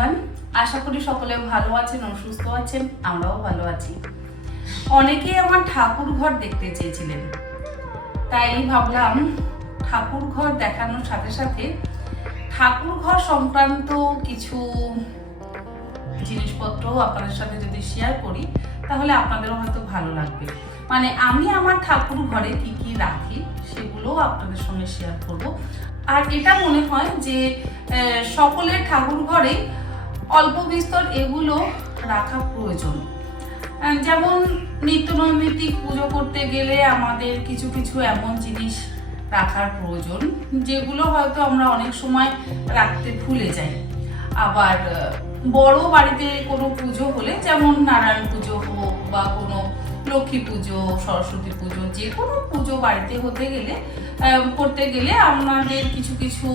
Everyone, আশা করি সকলে ভালো আছেন ও সুস্থ আছেন। আমরাও ভালো আছি। অনেকেই আমার ঠাকুর ঘর দেখতে চেয়েছিলেন, তাই ভাবলাম ঠাকুর ঘর দেখানোর সাথে সাথে ঠাকুর ঘর সংক্রান্ত কিছু জিনিসপত্র আপনাদের সাথে যদি শেয়ার করি তাহলে আপনাদেরও হয়তো ভালো লাগবে। মানে আমি আমার ঠাকুর ঘরে কি কি রাখি সেগুলো আপনাদের সঙ্গে শেয়ার করব। আর এটা মনে হয় যে সকলের ঠাকুর ঘরে অল্প বিস্তর এগুলো রাখা প্রয়োজন। যেমন নিত্যনৈমিত্তিক পুজো করতে গেলে আমাদের কিছু কিছু এমন জিনিস রাখার প্রয়োজন যেগুলো হয়তো আমরা অনেক সময় রাখতে ভুলে যাই। আবার বড় বাড়িতে কোনো পুজো হলে, যেমন নারায়ণ পুজো হোক বা কোনো লক্ষ্মী পুজো, সরস্বতী পুজো, যে কোনো পুজো বাড়িতে করতে গেলে আমাদের কিছু কিছু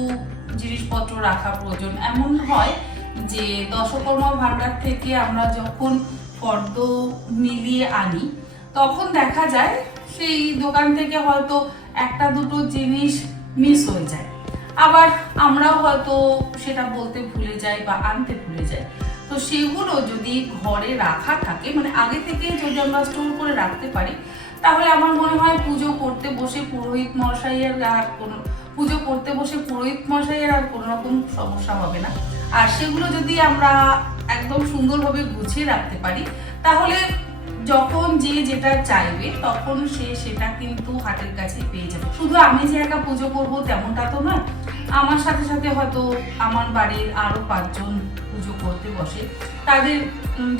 জিনিসপত্র রাখা প্রয়োজন। এমন হয় যে দশকর্মা ভাণ্ডার থেকে আমরা যখন ফর্দ মিলিয়ে আনি তখন দেখা যায় সেই দোকান থেকে হয়তো একটা দুটো জিনিস মিস হয়ে যায়, আবার আমরাও হয়তো সেটা বলতে ভুলে যাই বা আনতে ভুলে যাই। তো সেগুলো যদি ঘরে রাখা থাকে, মানে আগে থেকে যদি আমরা স্টোর করে রাখতে পারি, তাহলে আমার মনে হয় পুজো করতে বসে পুরোহিত মশাইয়ের আর কোনো রকম সমস্যা হবে না। আর সেগুলো যদি আমরা একদম সুন্দরভাবে গুছিয়ে রাখতে পারি তাহলে যখন যে যেটা চাইবে তখন সে সেটা কিন্তু হাতের কাছে পেয়ে যাবে। শুধু আমি যে একা পুজো করব তেমনটা তো নয়, আমার সাথে সাথে হয়তো আমার বাড়ির আরো 5 জন পুজো করতে বসে, তাদের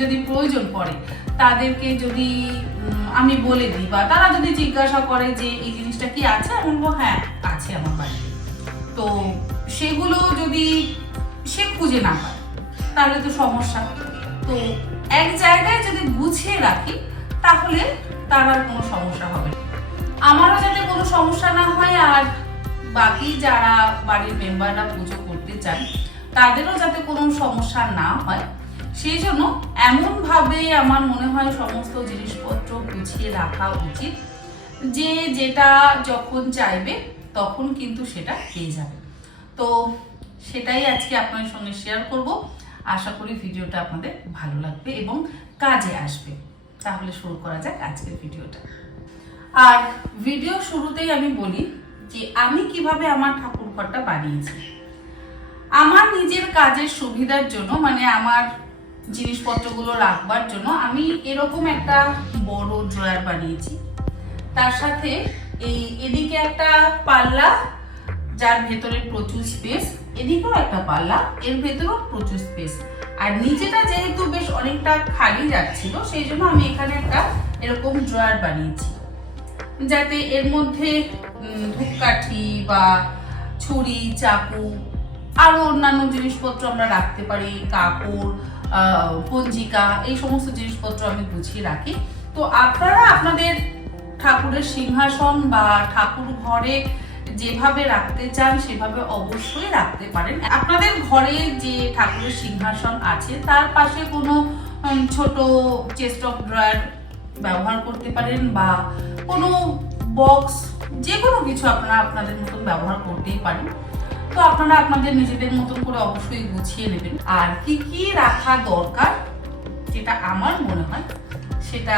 যদি প্রয়োজন পড়ে তাদেরকে যদি আমি বলে দিই বা তারা যদি জিজ্ঞাসা করে যে এই জিনিসটা কি আছে, আমি বলবো হ্যাঁ আছে আমার বাড়িতে। তো সেগুলো যদি সে খুঁজে না পায় তাহলে তো সমস্যা। তো এক জায়গায় যদি গুছিয়ে রাখি তাহলে তার আর কোনো সমস্যা হবে না, আমারও যাতে কোনো সমস্যা না হয়, আর বাকি যারা বাড়ির মেম্বাররা পুজো করতে চান তাদেরও যাতে কোনো সমস্যা না হয়, সেই জন্য এমনভাবে আমার মনে হয় সমস্ত জিনিসপত্র গুছিয়ে রাখা উচিত যে যেটা যখন চাইবে তখন কিন্তু সেটা পেয়ে যাবে। তো সেটাই আজকে আপনাদের সঙ্গে শেয়ার করব। আশা করি ভিডিওটা আপনাদের ভালো লাগবে এবং কাজে আসবে। তাহলে শুরু করা যাক আজকের ভিডিওটা। আর ভিডিও শুরুতেই আমি বলি যে আমি কিভাবে আমার ঠাকুর ঘরটা বানিয়েছি। আমার নিজের কাজের সুবিধার জন্য, মানে আমার জিনিসপত্রগুলো রাখবার জন্য আমি এরকম একটা বড় ড্রয়ার বানিয়েছি। তার সাথে এদিকে একটা পাল্লা যার ভেতরে প্রচুর স্পেস, এদিকেও একটা পাল্লা, এর ভেতরেও প্রচুর স্পেস। আর নিচেটা যেহেতু বেশ অনেকটা খালি যাচ্ছিল সেই জন্য আমি এখানে একটা এরকম ড্রয়ার বানিয়েছি, যাতে এর মধ্যে ধূপকাঠি বা ছুরি, চাকু, আরো অন্যান্য জিনিসপত্র আমরা রাখতে পারি, কাপড়, পঞ্জিকা, এই সমস্ত জিনিসপত্র আমি গুছিয়ে রাখি। তো আপনারা আপনাদের ঠাকুরের সিংহাসন বা ঠাকুর ঘরে যেভাবে রাখতে চান সেভাবে অবশ্যই রাখতে পারেন। আপনাদের ঘরে যে ঠাকুরের সিংহাসন আছে তার পাশে কোনো ছোট চেস্ট অফ ড্রয়ার ব্যবহার করতে পারেন বা কোনো বক্স, যে কোনো কিছু আপনারা আপনাদের মতন ব্যবহার করতেই পারেন। তো আপনারা আপনাদের নিজেদের মতন করে অবশ্যই গুছিয়ে নেবেন। আর কি কি রাখা দরকার যেটা আমার মনে হয় সেটা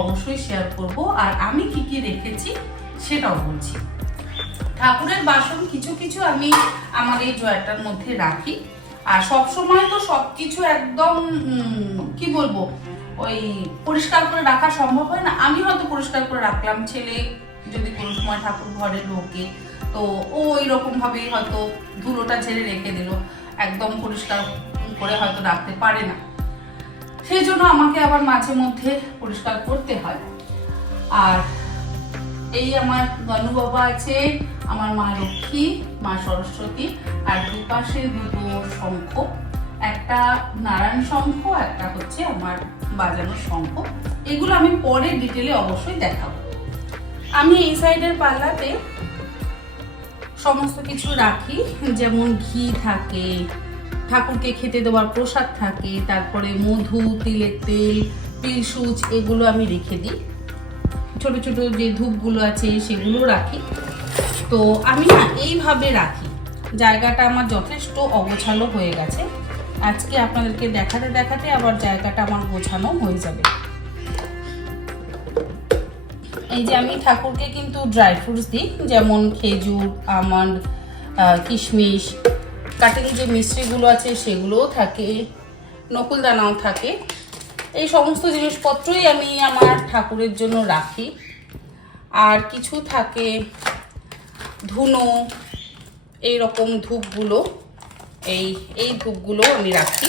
অবশ্যই শেয়ার করব, আর আমি কি কি রেখেছি সেটাও বলছি। ঠাকুরের বাসন কিছু কিছু আমি আমার এই ড্রয়ারটার মধ্যে রাখি। আর সবসময় তো সবকিছু একদম কি বলবো ওই পরিষ্কার করে রাখা সম্ভব হয় না। আমি হয়তো পরিষ্কার করে রাখলাম, ছেলে যদি কোনো সময় ঠাকুর ঘরে ঢোকে তো ও এরকম ভাবে হয়তো ধুলোটা ঝেড়ে রেখে দিল, একদম পরিষ্কার করে হয়তো রাখতে পারে না, সেই জন্য আমাকে আবার মাঝে মধ্যে পরিষ্কার করতে হয়। আর এই আমার গনু বাবা আছে, আমার মা লক্ষ্মী, মা সরস্বতী, আর দুপাশে দুটো শঙ্খ, একটা নারায়ণ শঙ্খ, একটা হচ্ছে আমার বাজানোর শঙ্খ। এগুলো আমি পরে ডিটেলে অবশ্যই দেখাবো। আমি এই সাইডের পাল্লাতে সমস্ত কিছু রাখি, যেমন ঘি থাকে, ঠাকুরকে খেতে দেওয়ার প্রসাদ থাকে, তারপরে মধু, তিলের তেল, তিলসুচ, এগুলো আমি রেখে দিই। ছোট ছোট যে ধূপগুলো আছে সেগুলো রাখি। তো আমি না এইভাবে রাখি, জায়গাটা আমার যথেষ্ট অগোছালো হয়ে গেছে আজকে আপনাদেরকে দেখাতে দেখাতে আবার জায়গাটা আমার গোছানো হয়ে যাবে। এই যে আমি ঠাকুরকে কিন্তু ড্রাই ফ্রুটস দিই, যেমন খেজুর, আমন্ড, কিশমিশ, কাটিং যে মিষ্টিগুলো আছে সেগুলোও থাকে, নকুলদানাও থাকে। এই সমস্ত জিনিসপত্রই আমি আমার ঠাকুরের জন্য রাখি। আর কিছু থাকে ধুনো, এইরকম ধূপগুলো, এই ধূপগুলো আমি রাখি।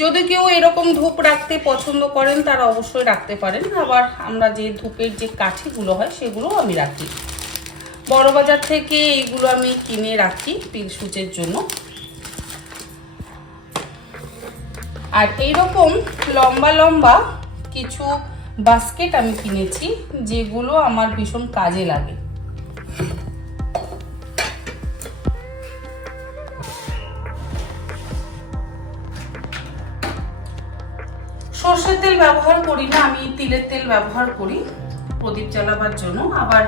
যদি কেউ এরকম ধূপ রাখতে পছন্দ করেন তারা অবশ্যই রাখতে পারেন। আবার আমরা যে ধূপের যে কাঠিগুলো হয় সেগুলোও আমি রাখি। বড় বাজার থেকে এইগুলো আমি কিনে রাখি পিলসুচের জন্য। আর এইরকম লম্বা লম্বা কিছু বাস্কেট আমি কিনেছি, যেগুলো আমার ভীষণ কাজে লাগে। সর্ষের তেল ব্যবহার করি না, আমি তিলের তেল ব্যবহার করি প্রদীপ জ্বালাবার জন্য, আবার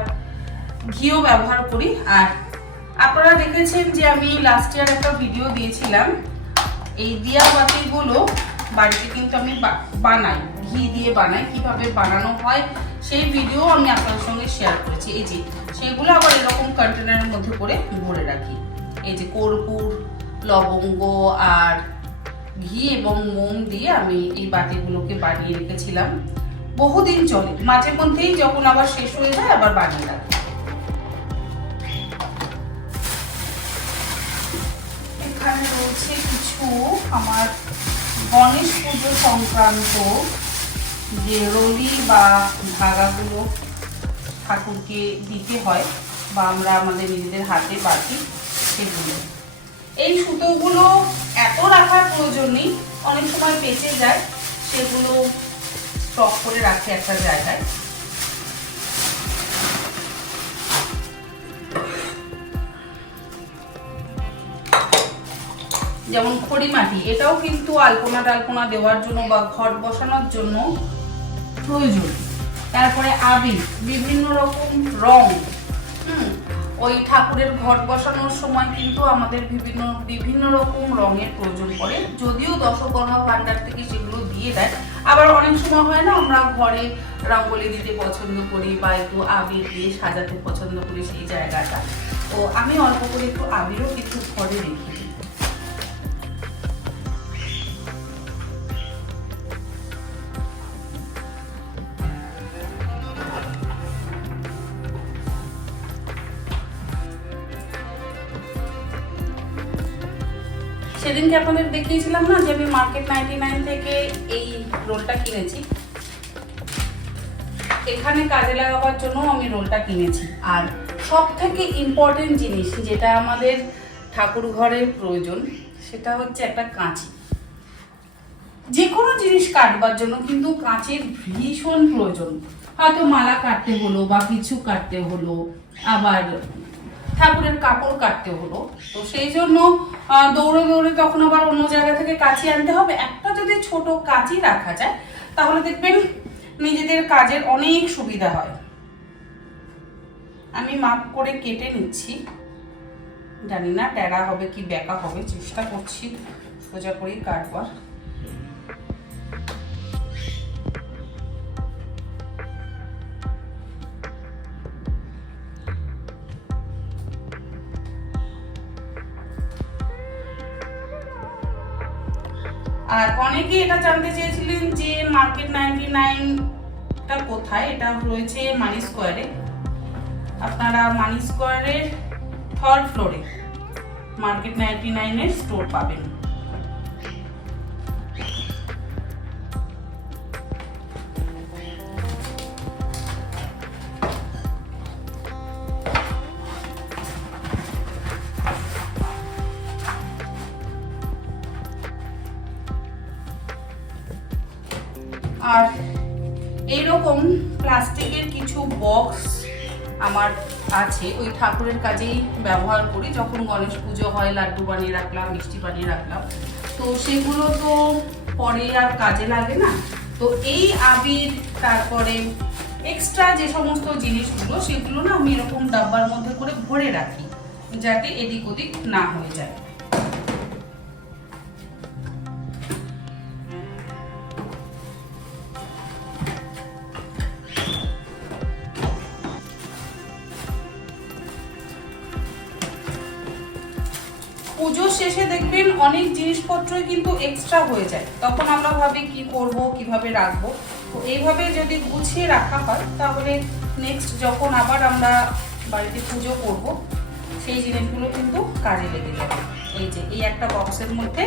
ঘিও ব্যবহার করি। আর আপনারা দেখেছেন যে আমি লাস্ট ইয়ার একটা ভিডিও দিয়েছিলাম, এই দিয়া বাতিগুলো বাড়িতে কিন্তু আমি বানাই, ঘি দিয়ে বানাই, কিভাবে বানানো হয় সেই ভিডিও আমি আপনাদের সঙ্গে শেয়ার করেছি। এই যে সেগুলো আবার এরকম কন্টেনারের মধ্যে করে ভরে রাখি। এই যে কর্পূর, লবঙ্গ আর ঘি এবং মোম দিয়ে আমি এই বাতিগুলোকে বানিয়ে রেখেছিলাম। বহুদিন চলে, মাঝে মধ্যেই যখন আবার শেষ হয়ে যায় আবার বানিয়ে রাখি। এখানে রয়েছে কিছু আমার গণেশ পুজো সংক্রান্ত যে রলি বা ধাগাগুলো ঠাকুরকে দিতে হয় বা আমরা আমাদের নিজেদের হাতে বাঁধি সেগুলো। এই সুতোগুলো এত রাখার প্রয়োজন নেই, অনেক সময় বেঁচে যায়, সেগুলো স্টক করে রাখে একটা জায়গায়। যেমন খড়ি মাটি, এটাও কিন্তু আলপনা টালপনা দেওয়ার জন্য বা ঘট বসানোর জন্য প্রয়োজন। তারপরে আবির, বিভিন্ন রকম রং, ওই ঠাকুরের ঘট বসানোর সময় কিন্তু আমাদের বিভিন্ন রকম রঙের প্রয়োজন পড়ে। যদিও দশকর্মা ভান্ডার থেকে সেগুলো দিয়ে দেয়, আবার অনেক সময় হয় না আমরা ঘরে রঙ্গোলি দিতে পছন্দ করি বা একটু আবির দিয়ে সাজাতে পছন্দ করি সেই জায়গাটা। তো আমি অল্প করে একটু আবিরও কিন্তু ঘরে রেখে দিই। সেদিনকে আপনাদের দেখিয়েছিলাম না যে আমি মার্কেট 99 থেকে এই রোলটা কিনেছি, এখানে কাজে লাগাবার জন্য আমি রোলটা কিনেছি। আর সব থেকে ইম্পর্টেন্ট জিনিস যেটা আমাদের ঠাকুর ঘরের প্রয়োজন সেটা হচ্ছে একটা কাঁচি। যে কোনো জিনিস কাটবার জন্য কিন্তু কাঁচের ভীষণ প্রয়োজন। হয়তো মালা কাটতে হলো বা কিছু কাটতে হলো, আবার ঠাকুরের কাপড় কাটতে হলো, তো সেই জন্য দৌড়ে দৌড়ে তখন আবার অন্য জায়গা থেকে কাঁচি আনতে হবে। একটা যদি ছোট কাঁচি রাখা যায় তাহলে দেখবেন নিজেদের কাজের অনেক সুবিধা হয়। আমি মাপ করে কেটে নিচ্ছি, জানি না টেরা হবে কি বেঁকা হবে, চেষ্টা করছি সোজা করেই কাটবার। আর অনেকে এটা জানতে চেয়েছিলেন যে মার্কেট 99টা কোথায়। এটা রয়েছে মানি স্কোয়ারে, আপনারা মানি স্কোয়ারের 3rd ফ্লোরে মার্কেট 99-এর স্টোর পাবেন। আর এইরকম প্লাস্টিকের কিছু বক্স আমার আছে, ওই ঠাকুরের কাজেই ব্যবহার করি। যখন গণেশ পুজো হয় লাড্ডু বানিয়ে রাখলাম, মিষ্টি বানিয়ে রাখলাম, তো সেগুলো তো পরে আর কাজে লাগে না। তো এই আবির, তারপরে এক্সট্রা যে সমস্ত জিনিসগুলো সেগুলো না আমি এরকম ডাব্বার মধ্যে করে ভরে রাখি। যাতে এদিক ওদিক না হয়ে যায়। পুজোর শেষে দেখবেন অনেক জিনিসপত্রই কিন্তু এক্সট্রা হয়ে যায়, তখন আমরা ভাবি কি করব, কিভাবে রাখবো। তো এইভাবে যদি গুছিয়ে রাখা হয় তাহলে নেক্সট যখন আবার আমরা বাড়িতে পুজো করব সেই জিনিসগুলো কিন্তু কাজে লেগে যাবে। এই যে এই একটা বক্সের মধ্যে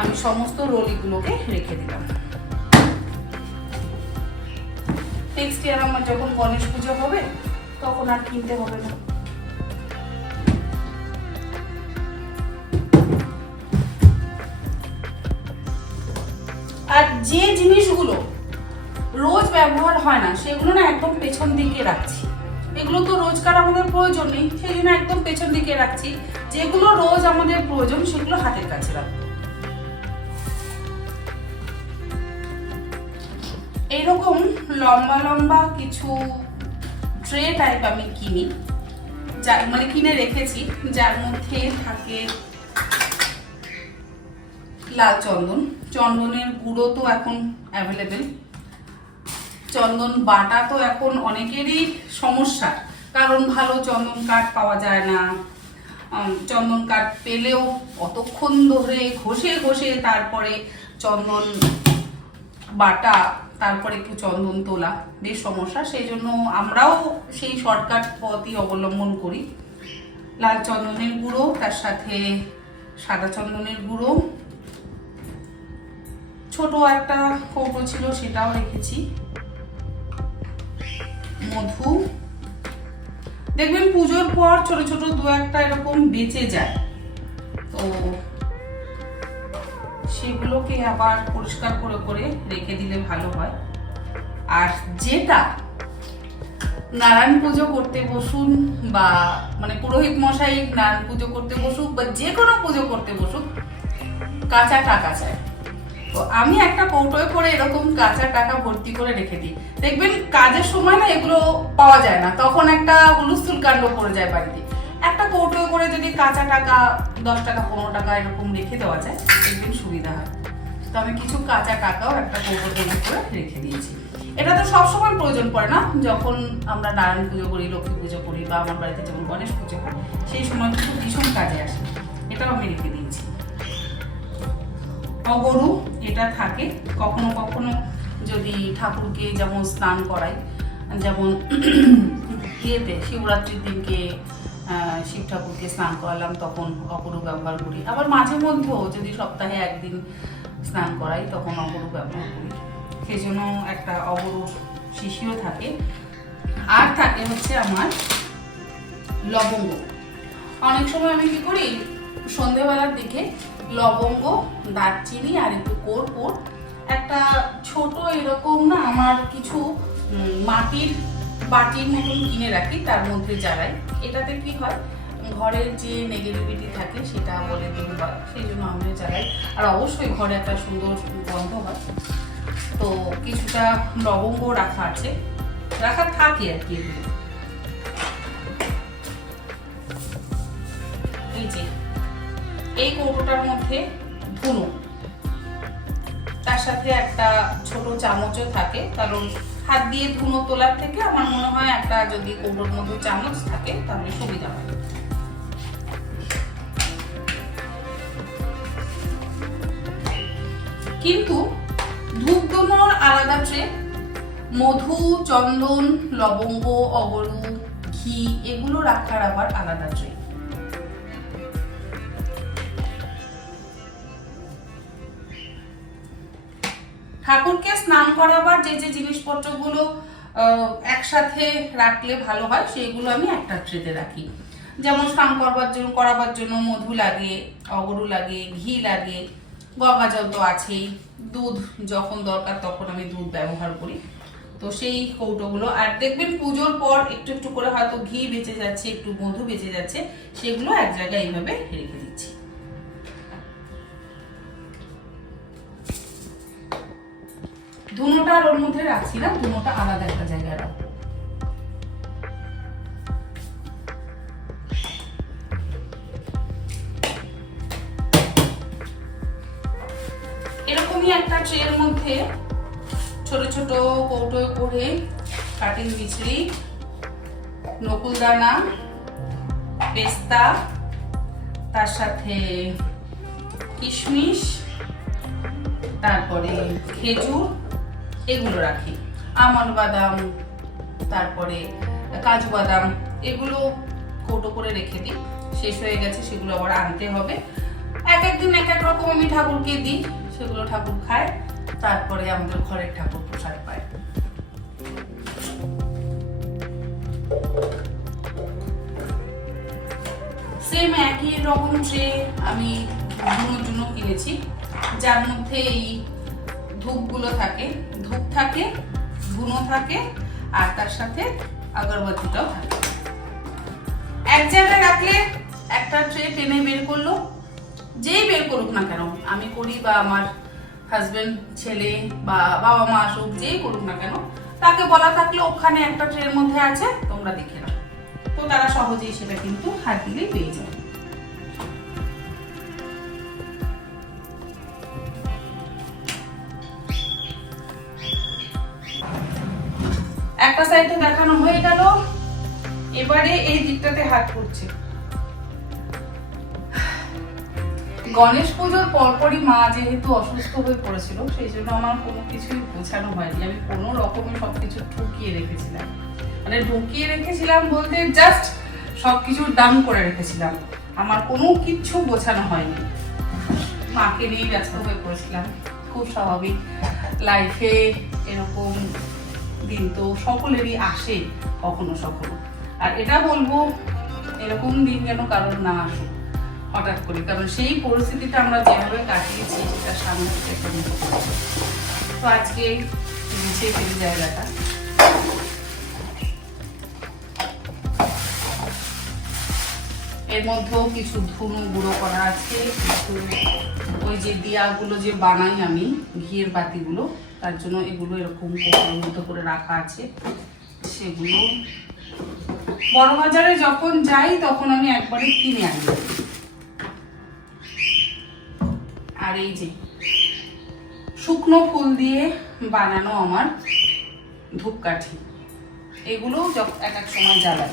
আমি সমস্ত রোলিগুলোকে রেখে দিলাম। নেক্সট ইয়ার আমার যখন গণেশ পুজো হবে তখন আর কিনতে হবে না। আর যে জিনিসগুলো রোজ ব্যবহার হয় না সেগুলো না একদম পেছন দিকে রাখছি। এগুলো তো রোজকার আমাদের প্রয়োজন নেই, সেই জন্য একদম পেছন দিকে রাখছি। যেগুলো রোজ আমাদের প্রয়োজন সেগুলো হাতের কাছে রাখবো। এইরকম লম্বা লম্বা কিছু ট্রে টাইপ আমি কিনি, মানে কিনে রেখেছি, যার মধ্যে থাকে লাল চন্দন, চন্দনের গুঁড়ো তো এখন অ্যাভেলেবেল, চন্দন বাটা তো এখন অনেকেরই সমস্যা, কারণ ভালো চন্দন কাঠ পাওয়া যায় না। চন্দন কাঠ পেলেও অতক্ষণ ধরে ঘষে ঘষে তারপরে চন্দন বাটা, তারপরে একটু চন্দন তোলা বেশ সমস্যা। সেই জন্য আমরাও সেই শর্টকাট পথই অবলম্বন করি। লাল চন্দনের গুঁড়ো, তার সাথে সাদা চন্দনের গুঁড়ো, ছোট একটা কৌটো ছিল সেটাও রেখেছি, মধু। দেখবেন পুজোর পর ছোট ছোট দু একটা এরকম বেঁচে যায়, তো সেগুলোকে আবার পরিষ্কার করে করে রেখে দিলে ভালো হয়। আর যেটা নারায়ণ পুজো করতে বসুন বা মানে পুরোহিত মশাই নারায়ণ পুজো করতে বসুক বা যে কোনো পুজো করতে বসুক, কাঁচা টাকা চায়। তো আমি একটা কৌটোয় করে এরকম কাঁচা টাকা ভর্তি করে রেখে দিই। দেখবেন কাজের সময় না এগুলো পাওয়া যায় না, তখন একটা হুলস্থুল কাণ্ড পড়ে যায় বাড়িতে। একটা কৌটোয় করে যদি কাঁচা টাকা 10 টাকা 15 টাকা এরকম রেখে দেওয়া যায়, দেখবেন সুবিধা হয়। তো আমি কিছু কাঁচা টাকাও একটা কৌটো তৈরি করে রেখে দিয়েছি। এটা তো সবসময় প্রয়োজন পড়ে না, যখন আমরা নারায়ণ পুজো করি, লক্ষ্মী পুজো করি, বা আমার বাড়িতে যেমন গণেশ পুজো করি, সেই সময় কিন্তু ভীষণ কাজে আসে। এটাও আমি রেখে দিয়েছি। অগরু এটা থাকে, কখনো কখনো যদি ঠাকুরকে যেমন স্নান করাই, যেমন ইয়েতে শিবরাত্রির দিনকে শিব ঠাকুরকে স্নান করালাম, তখন অগরু ব্যবহার করি। আবার মাঝে মধ্যেও যদি সপ্তাহে একদিন স্নান করাই তখন অগরু ব্যবহার করি। সেই জন্য একটা অগরু শিশিও থাকে। আর থাকে হচ্ছে আমার লবঙ্গ। অনেক সময় আমি কি করি, সন্ধ্যেবেলার দিকে লবঙ্গ, দারচিনি আর একটু কর্পূর একটা ছোট এরকম না আমার কিছু মাটির বাটির মতন কিনে রাখি, তার মধ্যে জ্বালাই। এটাতে কি হয়, ঘরের যে নেগেটিভিটি থাকে সেটা বলে দূর হয়, সেই জন্য আমিও জ্বালাই। আর অবশ্যই ঘরে একটা সুন্দর গন্ধ হয়। তো কিছুটা লবঙ্গ রাখা আছে, রাখা থাকে আর কি। এই যে এই কৌটোটার মধ্যে ধুনো, তার সাথে একটা ছোট চামচও থাকে, কারণ হাত দিয়ে ধুনো তোলার থেকে আমার মনে হয় একটা যদি কৌটোর মধ্যে চামচ থাকে তাহলে সুবিধা হয়। কিন্তু ধূপধুনোর আলাদা ট্রে, মধু, চন্দন, লবঙ্গ, অগরু, ঘি এগুলো রাখার আবার আলাদা ট্রে। ঠাকুরকে স্নান করাবার যে যে জিনিসপত্রগুলো একসাথে রাখলে ভালো হয় সেগুলো আমি একটা ট্রেতে রাখি। যেমন স্নান করাবার জন্য মধু লাগে, অগরু লাগে, ঘি লাগে, গঙ্গা জল তো আছেই, দুধ যখন দরকার তখন আমি দুধ ব্যবহার করি, তো সেই কৌটোগুলো। আর দেখবেন পুজোর পর একটু একটু করে হয়তো ঘি বেঁচে যাচ্ছে, একটু মধু বেঁচে যাচ্ছে, সেগুলো এক জায়গায় এইভাবে রেখে দিচ্ছি। ধুনোটা আর ওর মধ্যে রাখছি না, ধুনোটা আলাদা একটা জায়গায় রাখবো। আমি একটা ট্রের মধ্যে ছোট ছোট কৌটো করে কাটিং মিছরি, নকুলদানা, পেস্তা, তার সাথে কিশমিশ, তারপরে খেজুর এগুলো রাখি, আমন্ড বাদাম, তারপরে কাজু বাদাম, এগুলো কৌটো করে রেখে দিই। শেষ হয়ে গেছে, সেগুলো আবার আনতে হবে। এক একদিন এক এক রকম আমি ঠাকুরকে দিই, সেগুলো ঠাকুর খায়, তারপরে আমাদের ঘরের ঠাকুর প্রসাদ পায়। সেম একই রকম ট্রে আমি ধুনোর জন্য কিনেছি, যার মধ্যে এই ধূপগুলো থাকে, ধূপ থাকে, ধুনো থাকে, আর তার সাথে আগরবাতিটাও থাকে। এক জায়গায় রাখলে একটা ট্রে টেনে বের করলো, যেই বের করুক না কেন, আমি করি বা আমার হাজবেন্ড, ছেলে বা বাবা মা আসুক, যেই করুক না কেন, তাকে বলা থাকলে ওখানে একটা ট্রের মধ্যে আছে, তোমরা দেখে নাও, তো তারা সহজেই সেটা কিন্তু হাত দিলেই পেয়ে যায়। একটা সাইডে দেখানো হয়ে গেল, এবারে এই দিকটাতে হাত পড়ছে। গণেশ পুজোর পরপরই মা যেহেতু অসুস্থ হয়ে পড়েছিল, সেই জন্য আমার কোনো কিছুই গোছানো হয়নি। আমি কোনো রকমে সবকিছু ঢুকিয়ে রেখেছিলাম, মানে ঢুকিয়ে রেখেছিলাম বলতে জাস্ট সবকিছু দাম করে রেখেছিলাম, আমার কোনো কিচ্ছু গোছানো হয়নি। মাকে নিয়ে ব্যস্ত হয়ে পড়েছিলাম, খুব স্বাভাবিক, লাইফে এরকম দিন তো সকলেরই আসে কখনো কখনো। আর এটা বলবো, এরকম দিন যেন কারণ না আসুক হঠাৎ করে, কারণ সেই পরিস্থিতিটা আমরা যেভাবে কাটিয়েছি সেটা সামনে থেকে একটা মুখ। তো আজকে গুছিয়ে ফেলি জায়গাটা। এর মধ্যেও কিছু ধুনো গুঁড়ো করা আছে, কিছু ওই যে দিয়াগুলো যে বানাই আমি, ঘিয়ের বাতিগুলো, তার জন্য এগুলো এরকম কোপড়ের মতো করে রাখা আছে। সেগুলো বড় বাজারে যখন যাই তখন আমি একবারে কিনে আনি। আর এই যে শুকনো ফুল দিয়ে বানানো আমার ধূপকাঠি, এগুলো এক এক সময় জ্বালাই।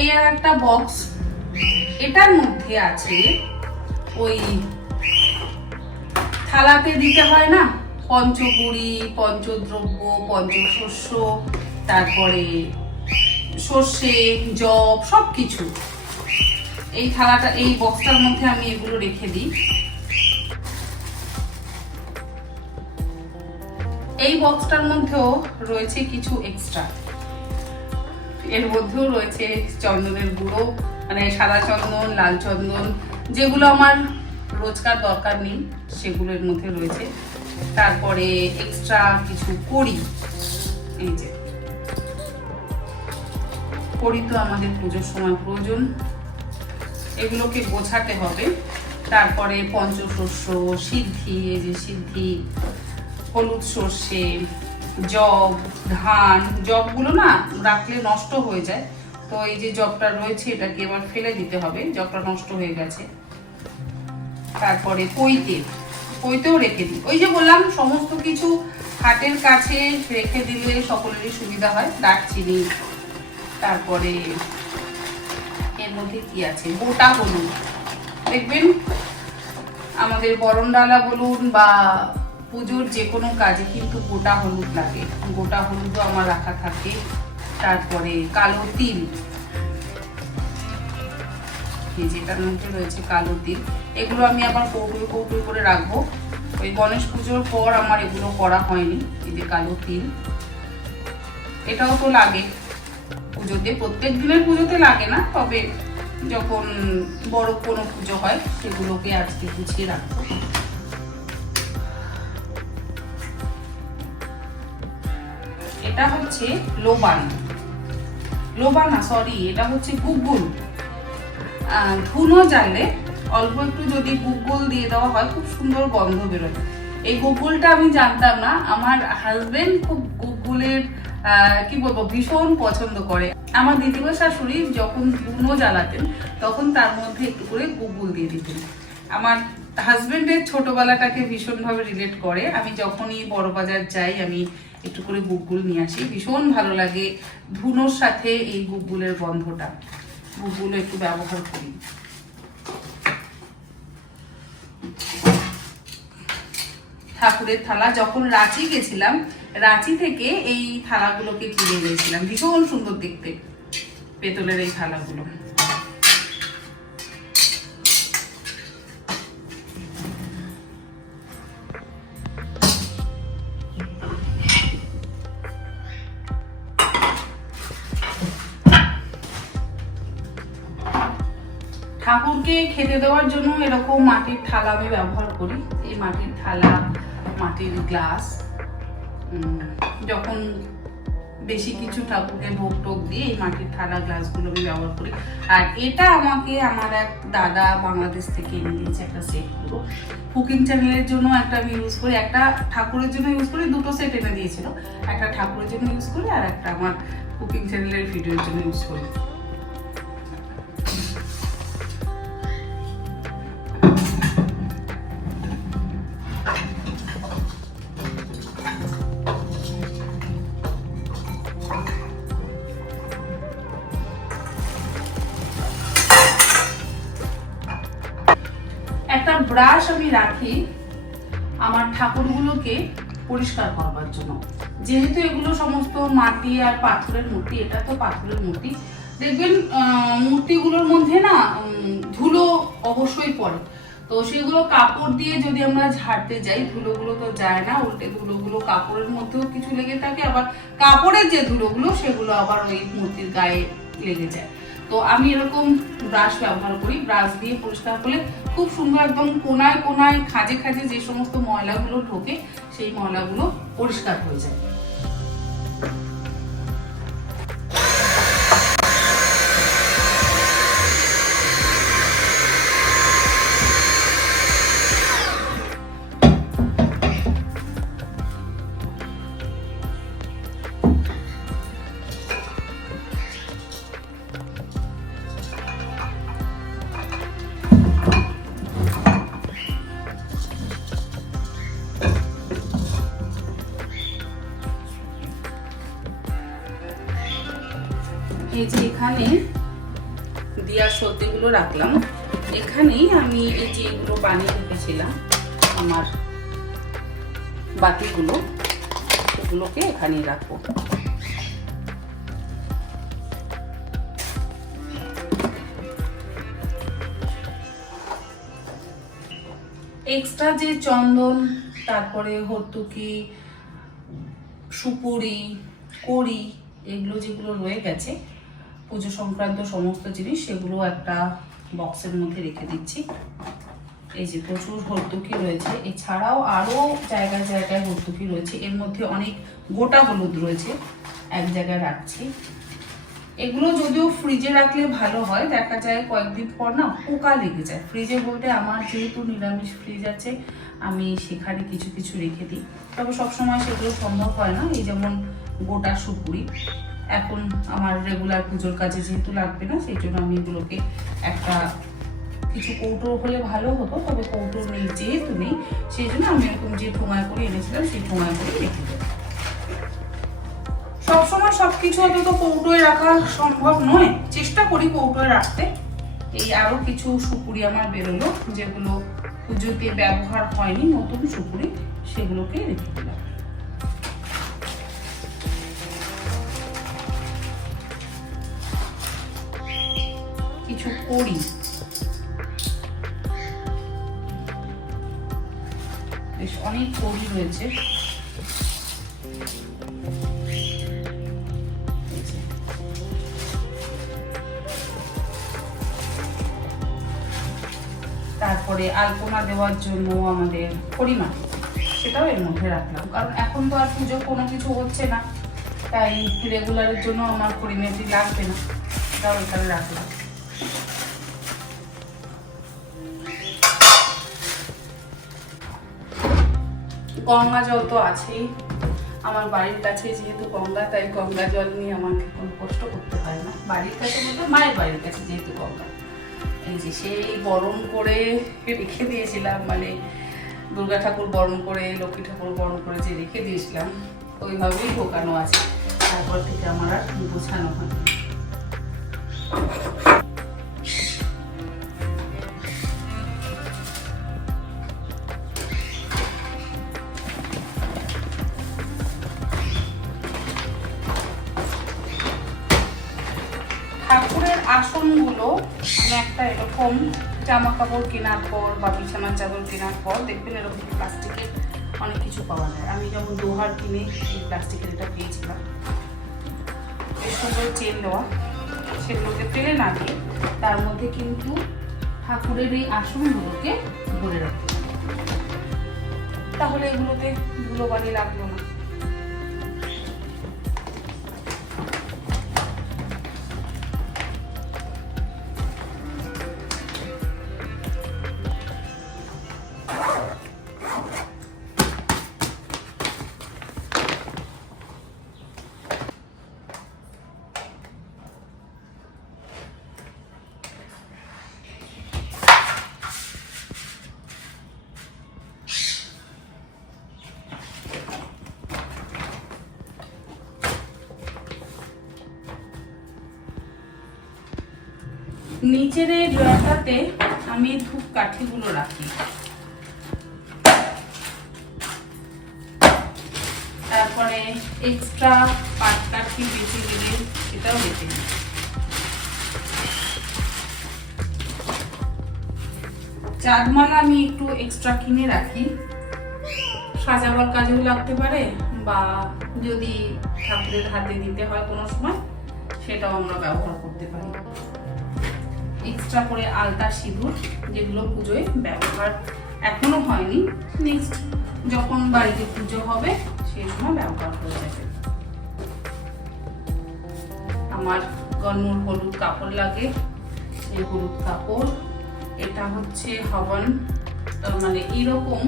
এই আর একটা বক্স, এটার মধ্যে আছে ওই থালাতে দিতে হয় না পঞ্চপুরি, পঞ্চদ্রব্য, পঞ্চশস্য, তারপরে সর্ষে, জব, সবকিছু এই থালাটা, এই বক্সটার মধ্যে আমি এগুলো রেখে দিই। এই বক্সটার মধ্যেও রয়েছে কিছু এক্সট্রা, এর মধ্যেও রয়েছে চন্দনের গুঁড়ো, মানে সাদা চন্দন, লাল চন্দন, যেগুলো আমার রোজকার দরকার নেই সেগুলোর মধ্যে রয়েছে। তারপরে এক্সট্রা কিছু কড়ি, এই যে কড়ি তো আমাদের পুজোর সময় প্রয়োজন, এগুলোকে গোছাতে হবে। তারপরে পঞ্চশস্য, সিদ্ধি, এই যে সিদ্ধি, হলুদ সর্ষে, জব, ধান, জবগুলো না রাখলে নষ্ট হয়ে যায়, তো এই যে জবটা রয়েছে এটাকে এবার ফেলে দিতে হবে, জবটা নষ্ট হয়ে গেছে। তারপরে পৈতেও রেখে দিই, ওই যে বললাম সমস্ত কিছু হাতের কাছে রেখে দিলে সকলেরই সুবিধা হয়। দারচিনি, তারপরে এর মধ্যে কি আছে, গোটা হলুদ, দেখবেন আমাদের বরণডালা বলুন বা পুজোর যে কোনো কাজে কিন্তু গোটা হলুদ লাগে, গোটা হলুদও আমার রাখা থাকে। তারপরে কালো তিল, যেটার মধ্যে রয়েছে কালো তিল, এগুলো আমি আবার কৌটোয় কৌটোয় করে রাখবো। ওই গণেশ পুজোর পর আমার এগুলো করা হয়নি। এই যে কালো তিল, এটাও তো লাগে পুজোতে, প্রত্যেক দিনের পুজোতে লাগে না, তবে যখন বড় কোনো পুজো হয় সেগুলোকে আজকে গুছিয়ে রাখবো। এটা হচ্ছে লোবানা সরি, এটা হচ্ছে গুগ্গুল। ধুনো জ্বালে অল্প একটু যদি গুগ্গুল দিয়ে দেওয়া হয় খুব সুন্দর গন্ধ বেরোয়। এই গুগ্গুলটা আমি জানতাম না, আমার হাজবেন্ড খুব গুগ্গুলের কি বলবো ভীষণ পছন্দ করে। আমার দিদিমা শাশুড়ি যখন ধুনো জ্বালাতেন তখন তার মধ্যে একটু করে গুগল দিয়ে দিতেন। আমার হাজবেন্ডের ছোটবেলাটাকে ভীষণভাবে রিলেট করে। আমি যখনই বড় বাজার যাই আমি একটু করে গুগল নিয়ে আসি, ভীষণ ভালো লাগে ধুনোর সাথে এই গুগলের গন্ধটা। গুগল একটু ব্যবহার করি। ঠাকুরের থালা যখন রাঁচি গেছিলাম, রাঁচি থেকে এই থালাগুলোকে কিনে নিয়েছিলাম, ভীষণ সুন্দর দেখতে পেতলের এই থালাগুলো। ঠাকুরকে খেতে দেওয়ার জন্য এরকম মাটির থালা আমি ব্যবহার করি। এই মাটির থালা, মাটির গ্লাস, যখন বেশি কিছু ঠাকুরকে ভোগ টোক দিয়ে এই মাটির থালা গ্লাসগুলো আমি ব্যবহার করি। আর এটা আমাকে আমার এক দাদা বাংলাদেশ থেকে এনে দিয়েছে একটা সেট। পুরো কুকিং চ্যানেলের জন্য একটা আমি ইউজ করি, একটা ঠাকুরের জন্য ইউজ করি, দুটো সেট এনে দিয়েছিল। একটা ঠাকুরের জন্য ইউজ করি আর একটা আমার কুকিং চ্যানেলের ভিডিওর জন্য ইউজ করি। একটা ব্রাশ আমি রাখি আমার ঠাকুরগুলোকে পরিষ্কার করবার জন্য, যেহেতু এগুলো সমস্ত মাটি আর পাথরের মূর্তি। এটা তো পাথরের মূর্তি, দেখবেন মূর্তিগুলোর মধ্যে না ধুলো অবশ্যই পড়ে। তো সেগুলো কাপড় দিয়ে যদি আমরা ঝাড়তে যাই, ধুলোগুলো তো যায় না, উল্টে ধুলোগুলো কাপড়ের মধ্যেও কিছু লেগে থাকে, আবার কাপড়ের যে ধুলোগুলো সেগুলো আবার ওই মূর্তির গায়ে লেগে যায়। তো আমি এরকম ব্রাশ ব্যবহার করি, ব্রাশ দিয়ে পরিষ্কার করলে খুব সুন্দর একদম কোনায় কোনায় খাঁজে খাঁজে যে সমস্ত ময়লাগুলো ঢোকে সেই ময়লাগুলো পরিষ্কার হয়ে যায়। এই যে এখানে দিয়ার সত্যিগুলো রাখলাম, এখানেই আমি এই যে এগুলো বানিয়ে রেখেছিলাম আমার বাতিগুলো, সেগুলোকে এখানেই রাখবো। এক্সট্রা যে চন্দন, তারপরে হর্তুকি, সুপুরি, কড়ি, এগুলো যেগুলো রয়ে গেছে পুজো সংক্রান্ত সমস্ত জিনিস, সেগুলো একটা বক্সের মধ্যে রেখে দিচ্ছি। এই যে প্রচুর হর্তুকি রয়েছে, এছাড়াও আরো জায়গায় জায়গায় হর্তুকি রয়েছে, এর মধ্যে অনেক গোটা হলুদ রয়েছে, এক জায়গায় রাখছি। এগুলো যদিও ফ্রিজে রাখলে ভালো হয়, দেখা যায় কয়েকদিন পর না পোকা লেগে যায়। ফ্রিজে বলতে আমার যেহেতু নিরামিষ ফ্রিজ আছে, আমি সেখানে কিছু কিছু রেখে দিই, তবে সবসময় সেগুলো সম্ভব হয় না। এই যেমন গোটা সুপুরি, এখন আমার রেগুলার পুজোর কাজে যেহেতু লাগবে না, সেই জন্য আমি এগুলোকে একটা কিছু কৌটো হলে ভালো হতো, তবে কৌটো নেই, যেহেতু নেই, সেই জন্য আমি এরকম যে ঠোঙায় করে এনেছিলাম সেই ঠোঙায় করে রেখে দেবো। সবসময় সবকিছু অন্তত কৌটোয় রাখা সম্ভব নয়, চেষ্টা করি কৌটোয় রাখতে। এই আরো কিছু সুপুরি আমার বেরোলো, যেগুলো পুজোতে ব্যবহার হয়নি, নতুন সুপুরি, সেগুলোকে রেখে দিলাম। কিছু কড়ি, বেশ অনেক কড়ি রয়েছে। তারপরে আলপনা দেওয়ার জন্য আমাদের পরিমাণ, সেটাও এর মধ্যে রাখলাম, কারণ এখন তো আর পুজো কোনো কিছু হচ্ছে না, তাই রেগুলারের জন্য আমার পরিমাণটি লাগবে না, সেটাও এখানে রাখলাম। গঙ্গা জল তো আছেই, আমার বাড়ির কাছে যেহেতু গঙ্গা, তাই গঙ্গা জল নিয়ে আমাকে কোনো কষ্ট করতে হয় না। বাড়ির কাছে বলতে মায়ের বাড়ির কাছে যেহেতু গঙ্গা। এই যে সেই বরণ করে রেখে দিয়েছিলাম, মানে দুর্গা ঠাকুর বরণ করে, লক্ষ্মী ঠাকুর বরণ করে যে রেখে দিয়েছিলাম, ওইভাবেই ঢোকানো আছে। তারপর থেকে আমার আর গোছানো হয়। ঠাকুরের আসনগুলো আমি একটা এরকম জামা কাপড় কেনার পর বা বিছানার চাদর কেনার পর দেখবেন এরকম প্লাস্টিকের অনেক কিছু পাওয়া যায়। আমি যেমন দোহার কিনে এই প্লাস্টিকের এটা পেয়েছিলাম, এর সুন্দর চেন দেওয়া, সেগুলোকে ফেলে না দিয়ে তার মধ্যে কিন্তু ঠাকুরের এই আসনগুলোকে ভরে রাখতে হবে, তাহলে এগুলোতে ধুলোবালি লাগলো না। নিচের এই ড্রয়ারটাতে আমি ধূপ কাঠিগুলো রাখি, তারপরে এক্সট্রা পাট কাঠি বেঁচে গেলে সেটাও বেঁচে নিই। চাঁদমালা আমি একটু এক্সট্রা কিনে রাখি, সাজাবার কাজেও লাগতে পারে, বা যদি ঠাকুরের হাতে দিতে হয় কোনো সময় সেটাও আমরা ব্যবহার করতে পারি। এক্সট্রা করে আলতা সিঁদুর, যেগুলো পুজোয় ব্যবহার এখনো হয়নি, নেক্সট যখন বাড়িতে পুজো হবে সেই সময় ব্যবহার হয়ে যাবে। আমার গন্নুর হলুদ কাপড় লাগে, সেই হলুদ কাপড়, এটা হচ্ছে হবন, মানে এরকম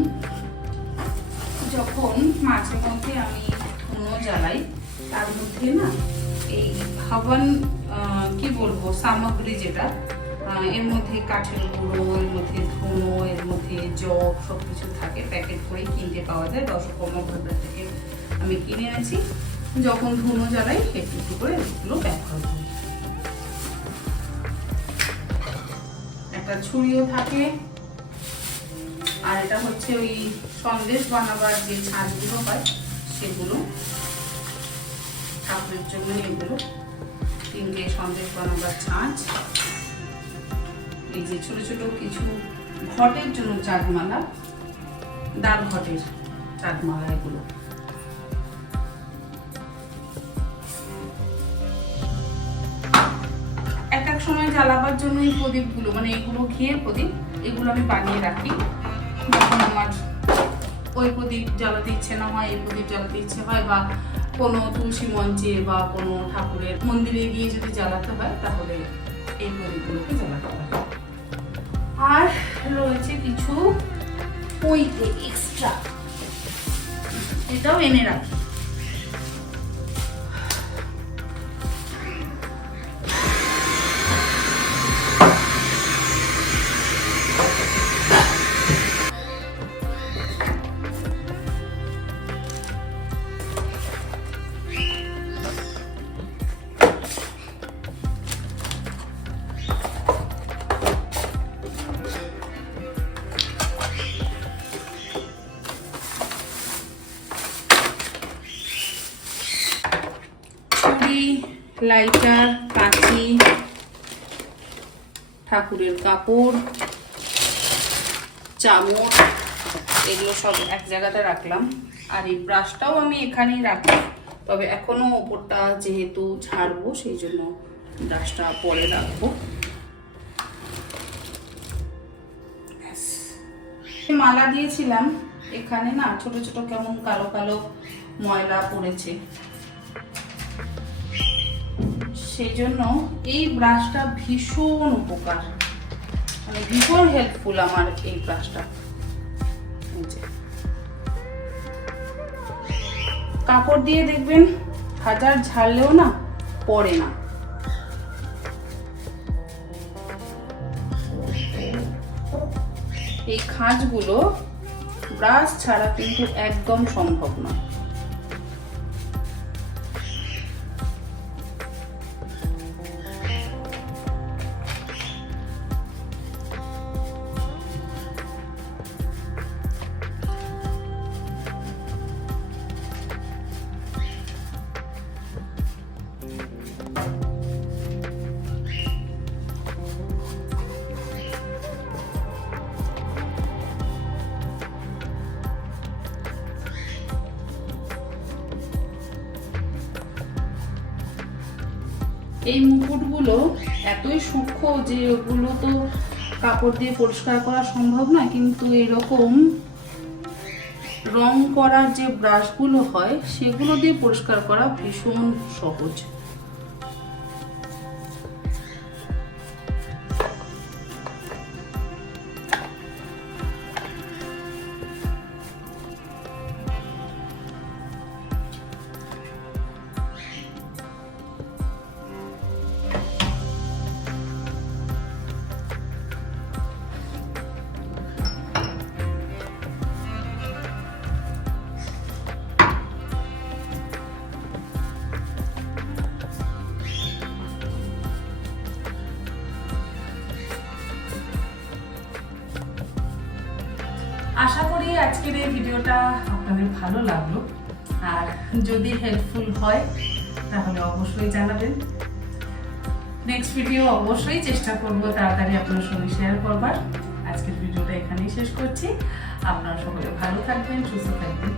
যখন মাঝে মধ্যে আমি ধুনো জ্বালাই তার মধ্যে না এই হবন কি বলবো সামগ্রী, যেটা এর মধ্যে কাঠের গুঁড়ো, এর মধ্যে ধুনো, এর মধ্যে জগ সবকিছু থাকে, প্যাকেট করে কিনতে পাওয়া যায়, 10 ভান্ডার থেকে আমি কিনে এনেছি। যখন ধুনো জ্বালাই একটু একটু করে এগুলো ব্যবহার করি। একটা ছুরিও থাকে, আর এটা হচ্ছে ওই সন্দেশ বানাবার যে ছাঁচগুলো হয় সেগুলো, ঠাকুরের জন্য এগুলো 3টে সন্দেশ বানাবার ছাঁচ। এই যে ছোট ছোট কিছু ঘটের জন্য চাঁদমালা, ডাল ঘটের চাঁদমালা, এগুলো এক এক সময় জ্বালাবার জন্য এই প্রদীপগুলো, মানে এগুলো ঘিয়ের প্রদীপ, এগুলো আমি বানিয়ে রাখি। যখন আমার ওই প্রদীপ জ্বালাতে ইচ্ছে না হয়, এই প্রদীপ জ্বালাতে ইচ্ছে হয়, বা কোনো তুলসী মঞ্চে বা কোনো ঠাকুরের মন্দিরে গিয়ে যদি জ্বালাতে হয়, তাহলে এই প্রদীপগুলোকে জ্বালাতে হয়। আর রয়েছে কিছু পৈতে এক্সট্রা, এটাও এনে রাখি। লাইটার, কাঁচি, ঠাকুরের কাপড়, চামচ, এগুলো সব এক জায়গাতে রাখলাম। আর এই ব্রাশটাও আমি এখানেই রাখি, তবে এখনো ওপরটা যেহেতু ঝাড়বো সেই জন্য ব্রাশটা পরে রাখবো। মালা দিয়েছিলাম, এখানে না ছোট ছোট কেমন কালো কালো ময়লা পড়েছে, সেই জন্য এই ব্রাশটা ভীষণ উপকার, মানে ভীষণ হেল্পফুল আমার এই ব্রাশটা। কাপড় দিয়ে দেখবেন হাজার ঝাড়লেও না পড়ে না। এই খাঁজগুলো ব্রাশ ছাড়া কিন্তু একদম সম্ভব না। এই মুকুটগুলো এতই সূক্ষ্ম যে ওগুলো তো কাপড় দিয়ে পরিষ্কার করা সম্ভব না, কিন্তু এরকম রং করার যে ব্রাশগুলো হয় সেগুলো দিয়ে পরিষ্কার করা ভীষণ সহজ। আশা করি আজকের এই ভিডিওটা আপনাদের ভালো লাগলো, আর যদি হেল্পফুল হয় তাহলে অবশ্যই জানাবেন। নেক্সট ভিডিও অবশ্যই চেষ্টা করব তাড়াতাড়ি আপনার সঙ্গে শেয়ার করবার। আজকের ভিডিওটা এখানেই শেষ করছি। আপনারা সকলে ভালো থাকবেন, সুস্থ থাকবেন।